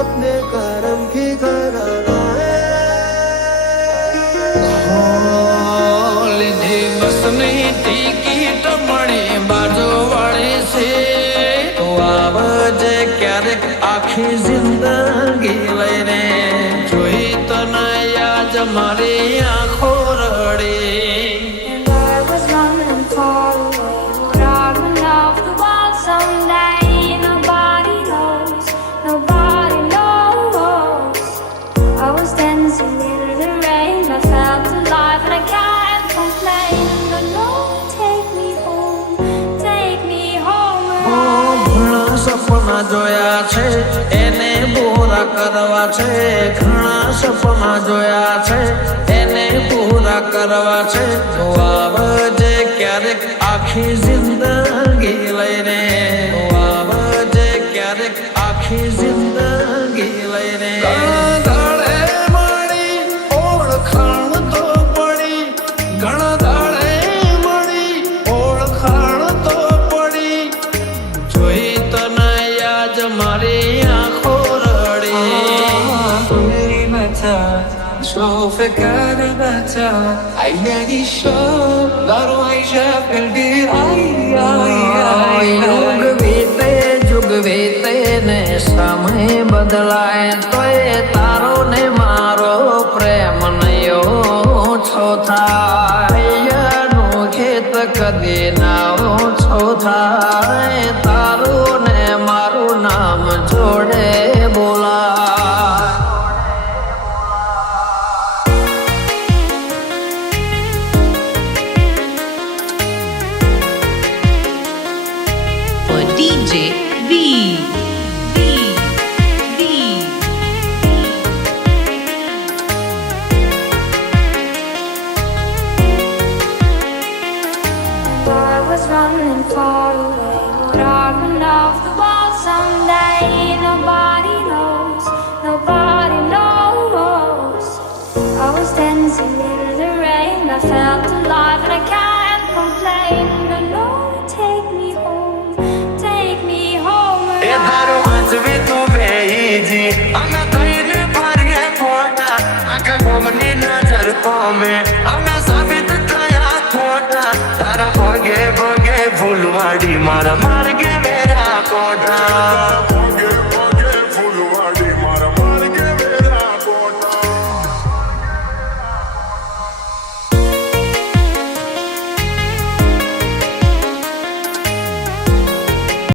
अपने करम की घर लाए લીધી બસની ટિકિટ મળી બાજુવાળી છે તો આવજે ક્યારેક આખી જિંદગી લઈને જોઈ તને યાદ મારી આંખો રડી And I was running far away. Would I run off the wall someday? Nobody knows, nobody knows. I was dancing in the rain. I felt alive and I can't complain. No, no, take me home, take me home. ઘણા સપના જોયા છે એને પૂરા કરવા છે ઘણા સપના જોયા છે એને પૂરા કરવા છે તો આવજે ક્યારેક આખી જિંદગી લઈને તો આવજે ક્યારેક આખી જિંદગી લઈને ઘણા દાડે મળી ઓળખાણ તો પડી ઘણા દાડે મળી ઓળખાણ તો પડી જોઈ તને યાદ મારી આંખો રડી Pulli mata, شوفك أنا متى عيني الشوق ضروا عيشة قلبي યુગ વીતે ને સમય બદલાય તોય તારો ને મારો પ્રેમ નયો છો થાય નું ખેત કદી ના ઓછો થાય તારું ને મારું નામ જોડે બોલાય for DJ V. And I was running far away. Would I run off the wall someday? Nobody knows, nobody knows. I was dancing in the rain. I felt alive and I can't complain. No, no, take me home, take me home. એ તારો વાંચવી તું બેજી અમે કઈને ફરીએ ખોટા આખા ગોમની નજર પામે અમે સાબિત થયા ખોટા તારા ભોગે ભોગે ફૂલવાડી મારા માર્ગે મેરા કોઠા